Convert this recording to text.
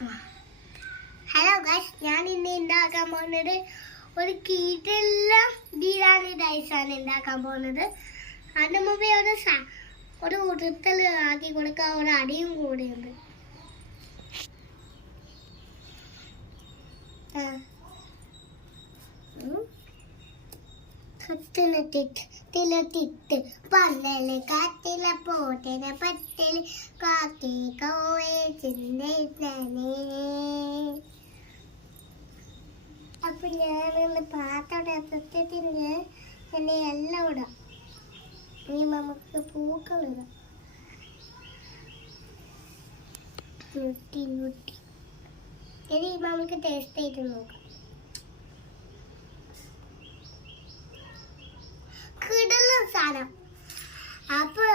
Hello guys, ഞാൻ ഇന്ന് ഉണ്ടാക്കാൻ പോകുന്നത് ഒരു കീറ്റുള്ള ബിരിയാണി റൈസാണ് ഉണ്ടാക്കാൻ പോകുന്നത്. അതിന് മുമ്പേ ഒരു ഉടുത്തൽ ആക്കി കൊടുക്കാൻ ഒരു അടിയും കൂടിയുണ്ട്. തിലത്തിട്ട് പന്നല് കാറ്റില പോട്ടന് പറ്റല് കാക്കി കോവേ ചിന്തേ. അപ്പൊ ഞാനൊന്ന് പാത്തോടെ എന്നെ എല്ലാം ഇടാം. ഇനി നമുക്ക് പൂക്കൾ ഇടാം. നുട്ടി ഇനി നമുക്ക് ടേസ്റ്റ് ചെയ്ത് നോക്കാം. കിടലും സാധനം. അപ്പൊ